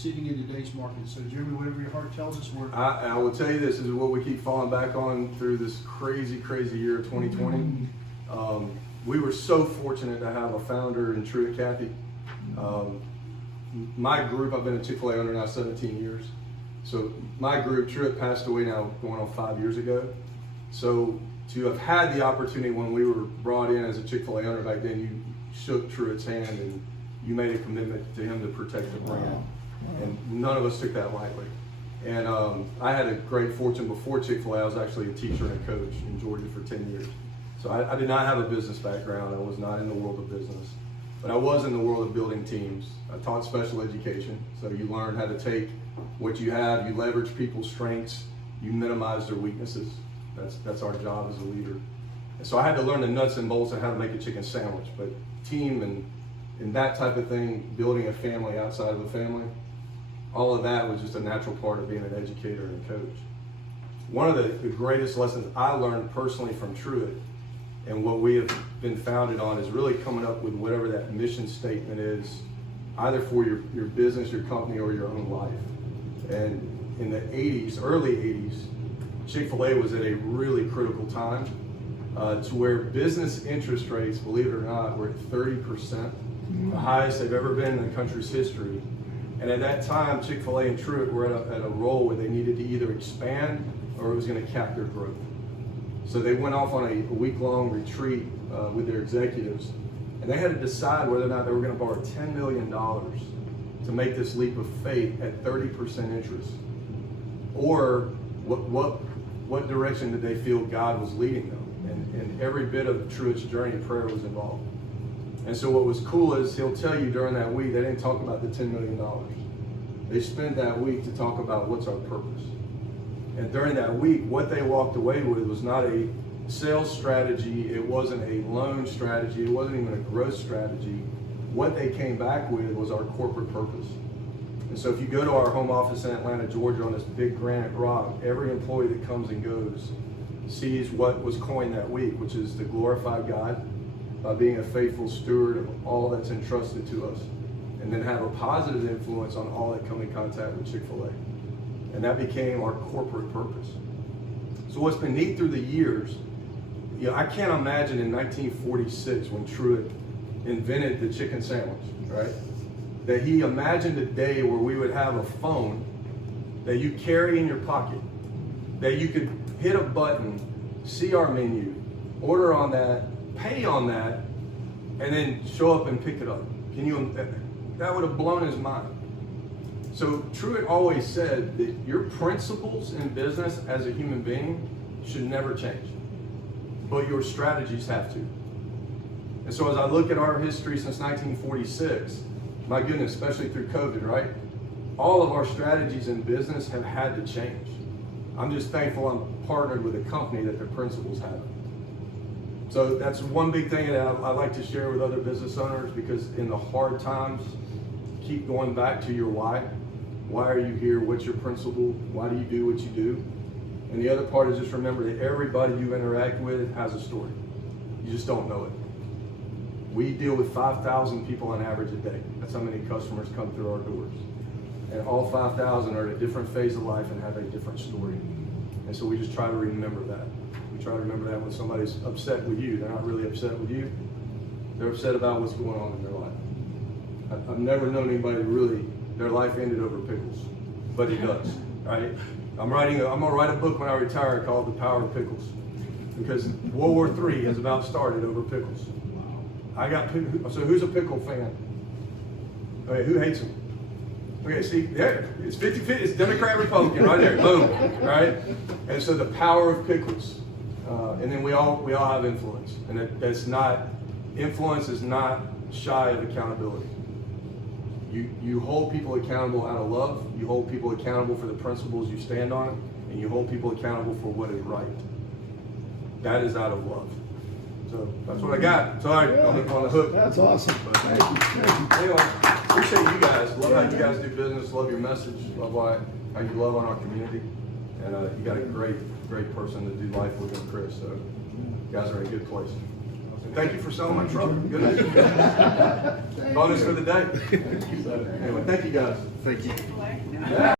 succeeding in today's market. So Jeremy, whatever your heart tells us, I will tell you this is what we keep falling back on through this crazy year of 2020. We were so fortunate to have a founder in Truett, Kathy. My group, I've been a Chick-fil-A owner now 17 years. So my group, Truett, passed away now going on 5 years ago. So to have had the opportunity when we were brought in as a Chick-fil-A owner back then, you shook Truett's hand and you made a commitment to him to protect the brand. Wow. And none of us took that lightly. And I had a great fortune before Chick-fil-A. I was actually a teacher and a coach in Georgia for 10 years. So I did not have a business background. I was not in the world of business. But I was in the world of building teams. I taught special education. So you learn how to take what you have, you leverage people's strengths, you minimize their weaknesses. That's our job as a leader. And so I had to learn the nuts and bolts of how to make a chicken sandwich. But team and that type of thing, building a family outside of a family, all of that was just a natural part of being an educator and a coach. One of the greatest lessons I learned personally from Truett and what we have been founded on is really coming up with whatever that mission statement is, either for your business, your company, or your own life. And in the 80s, early 80s, Chick-fil-A was at a really critical time to where business interest rates, believe it or not, were at 30%, the highest they've ever been in the country's history. And at that time, Chick-fil-A and Truett were at a role where they needed to either expand or it was going to cap their growth. So they went off on a week-long retreat with their executives, and they had to decide whether or not they were going to borrow $10 million to make this leap of faith at 30% interest, or what direction did they feel God was leading them. And every bit of Truett's journey of prayer was involved. And so what was cool is he'll tell you during that week, they didn't talk about the $10 million. They spent that week to talk about what's our purpose. And during that week, what they walked away with was not a sales strategy, it wasn't a loan strategy, it wasn't even a growth strategy. What they came back with was our corporate purpose. And so if you go to our home office in Atlanta, Georgia, on this big granite rock, every employee that comes and goes sees what was coined that week, which is to glorify God by being a faithful steward of all that's entrusted to us, and then have a positive influence on all that come in contact with Chick-fil-A. And that became our corporate purpose. So what's been neat through the years, I can't imagine in 1946 when Truett invented the chicken sandwich, right? That he imagined a day where we would have a phone that you carry in your pocket, that you could hit a button, see our menu, order on that, pay on that, and then show up and pick it up. That would have blown his mind. So Truett always said that your principles in business as a human being should never change, but your strategies have to. And so as I look at our history since 1946, my goodness, especially through COVID, right? All of our strategies in business have had to change. I'm just thankful I'm partnered with a company that their principles have. So that's one big thing that I like to share with other business owners, because in the hard times, keep going back to your why. Why are you here? What's your principle? Why do you do what you do? And the other part is just remember that everybody you interact with has a story. You just don't know it. We deal with 5,000 people on average a day. That's how many customers come through our doors. And all 5,000 are at a different phase of life and have a different story. And so we just try to remember that. We try to remember that when somebody's upset with you, they're not really upset with you. They're upset about what's going on in their life. I've never known anybody really, their life ended over pickles, but it does, right? I'm gonna write a book when I retire called The Power of Pickles, because World War III has about started over pickles. So who's a pickle fan? Okay, who hates them? Okay, see, there, it's 50-50, it's Democrat, Republican, right there, boom, right? And so the power of pickles. And then we all have influence, and influence is not shy of accountability. You hold people accountable out of love, you hold people accountable for the principles you stand on, and you hold people accountable for what is right. That is out of love. So that's what I got. Sorry, I'm on the hook. That's awesome. Thank you. Anyway, appreciate you guys. Love how you guys do business. Love your message. Love how you love on our community. And you got a great person to do life with, Chris. So you guys are in a good place. Thank you for selling my truck. Good. Bonus for the day. Anyway, thank you guys. Thank you.